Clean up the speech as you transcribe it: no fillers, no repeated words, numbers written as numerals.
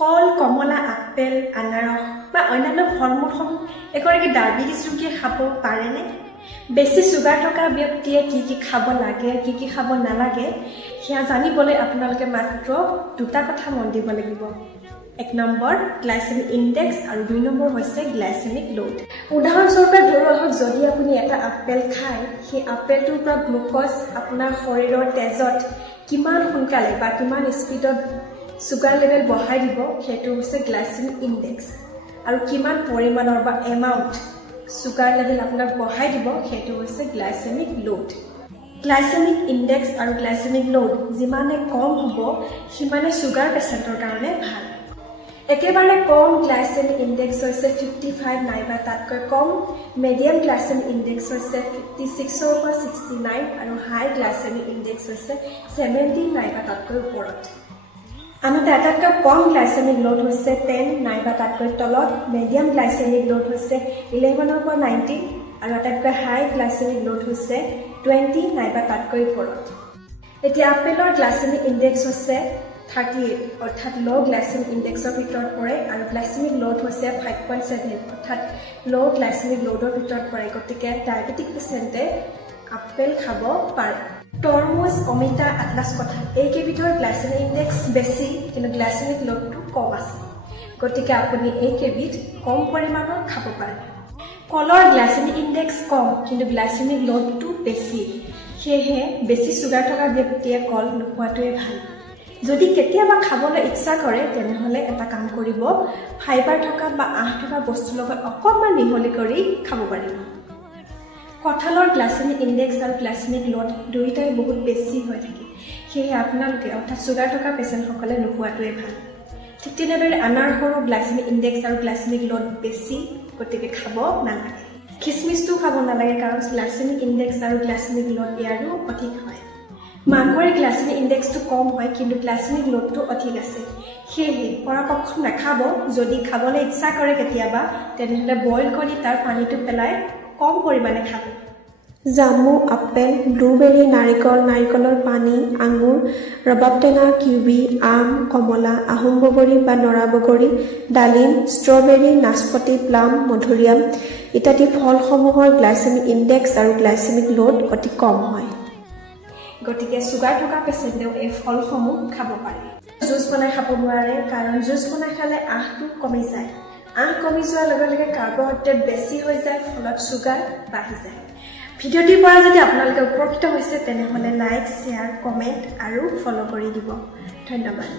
কল, কমলা, apple, আনাৰস বা অন্যান্য ফলমূলসমূহ এগৰাকী ডায়েবেটিছ ৰোগীয়ে খাব পাৰেনে? বেছি চুগাৰ থকা ব্যক্তিয়ে কি খাব লাগে, কি খাব নালাগে সেয়া জানিবলৈ আপোনালোকে মাত্ৰ দুটা কথা মন দিব লাগিব। 1 নম্বৰ গ্লাইচেমিক ইনডেক্স আৰু 2 নম্বৰ হৈছে গ্লাইচেমিক লোড। উদাহৰণস্বৰূপে ধৰা হওক, যদি আপুনি এটা আপেল খায়, সেই আপেলটোৰ পৰা গ্লুক'জ আপোনাৰ শৰীৰৰ তেজত কিমান সোনকালে বা কিমান স্পীডত চুগাৰ লেভেল বঢ়াই দিব সেইটো হৈছে গ্লাইচেমিক ইনডেক্স, আৰু কিমান পৰিমাণৰ বা এমাউণ্ট চুগাৰ লেভেল আপোনাক বঢ়াই দিব সেইটো হৈছে গ্লাইচেমিক লোড। গ্লাইচেমিক ইনডেক্স আৰু গ্লাইচেমিক লোড যিমানে কম হ'ব সিমানে চুগাৰ পেচেণ্টৰ কাৰণে ভাল। একেবাৰে কম গ্লাইচেমিক ইনডেক্স হৈছে 55 নাইবা তাতকৈ কম, মিডিয়াম গ্লাইচেমিক ইনডেক্স হৈছে 56ৰ পৰা 69 আৰু হাই গ্লাইচেমিক ইনডেক্স হৈছে 70 নাইবা তাতকৈ ওপৰত। আনহাতে আটাইতকৈ কম গ্লাইচেমিক লোড হৈছে 10 নাইবা তাতকৈ তলত, মিডিয়াম গ্লাইচেমিক লোড হৈছে 11ৰ পৰা 19 আৰু আটাইতকৈ হাই গ্লাইচেমিক লোড হৈছে 20 নাইবা তাতকৈ ওপৰত। এতিয়া আপেলৰ গ্লাইচেমিক ইনডেক্স হৈছে 38 অৰ্থাৎ ল' গ্লাইচেমিক ইনডেক্সৰ ভিতৰত পৰে, আৰু গ্লাইচেমিক লোড হৈছে 5.7 অৰ্থাৎ ল' গ্লাইচেমিক লোডৰ ভিতৰত পৰে। গতিকে ডায়েবেটিক পেচেণ্টে আপেল খাব পাৰে। তৰমুজ, অমিতা, আটলাছ কঁঠাল এইকেইবিধৰ গ্লাইচেমিক ইনডেক্স বেছি কিন্তু গ্লাইচেমিক লোডটো কম আছে, গতিকে আপুনি এইকেইবিধ কম পৰিমাণৰ খাব পাৰে। কলৰ গ্লাইচেমিক ইনডেক্স কম কিন্তু গ্লাইচেমিক লোডটো বেছি, সেয়েহে বেছি চুগাৰ থকা ব্যক্তিয়ে কল নোখোৱাটোৱে ভাল। যদি কেতিয়াবা খাবলৈ ইচ্ছা কৰে তেনেহ'লে এটা কাম কৰিব, ফাইবাৰ থকা বা আঁহ থকা বস্তুৰ লগত অকণমান মিহলি কৰি খাব পাৰিব। কঁঠালৰ গ্লাইচেমিক ইনডেক্স আৰু গ্লাইচেমিক লোড দুয়োটাই বহুত বেছি হৈ থাকে, সেয়েহে আপোনালোকে অৰ্থাৎ চুগাৰ থকা পেচেণ্টসকলে নোখোৱাটোৱে ভাল। ঠিক তেনেদৰে আনাৰসৰো গ্লাইচেমিক ইনডেক্স আৰু গ্লাইচেমিক লোড বেছি, গতিকে খাব নালাগে। খিচমিচটো খাব নালাগে কাৰণ গ্লাইচেমিক ইনডেক্স আৰু গ্লাইচেমিক লোড ইয়াৰো অধিক হয়। মাংসৰ গ্লাইচেমিক ইনডেক্সটো কম হয় কিন্তু গ্লাইচেমিক লোডটো অধিক আছে, সেয়েহে পৰাপক্ষ নাখাব। যদি খাবলৈ ইচ্ছা কৰে কেতিয়াবা তেনেহ'লে বইল কৰি তাৰ পানীটো পেলাই কম পৰিমাণে খাব। জামু, আপেল, ব্লুবেৰী, নাৰিকল, নাৰিকলৰ পানী, আঙুৰ, ৰবাব টেঙা, কিৱি, আম, কমলা, আহোম বগৰী বা নৰা বগৰী, ডালিম, ষ্ট্ৰবেৰী, নাচপতি, প্লাম, মধুৰিআম ইত্যাদি ফলসমূহৰ গ্লাইচেমিক ইনডেক্স আৰু গ্লাইচেমিক লোড অতি কম হয়, গতিকে চুগাৰ থকা পেচেণ্টেও এই ফলসমূহ খাব পাৰে। জুচ বনাই খাব নোৱাৰে কাৰণ জুচ বনাই খালে আঁহটো কমি যায়। আঁহ কমি যোৱাৰ লগে লগে কাৰ্বহাইড্ৰেট বেছি হৈ যায়, ফলত চুগাৰ বাঢ়ি যায়। ভিডিঅ'টিৰ পৰা যদি আপোনালোকে উপকৃত হৈছে তেনেহ'লে লাইক, শ্বেয়াৰ, কমেণ্ট আৰু ফ'ল' কৰি দিব। ধন্যবাদ।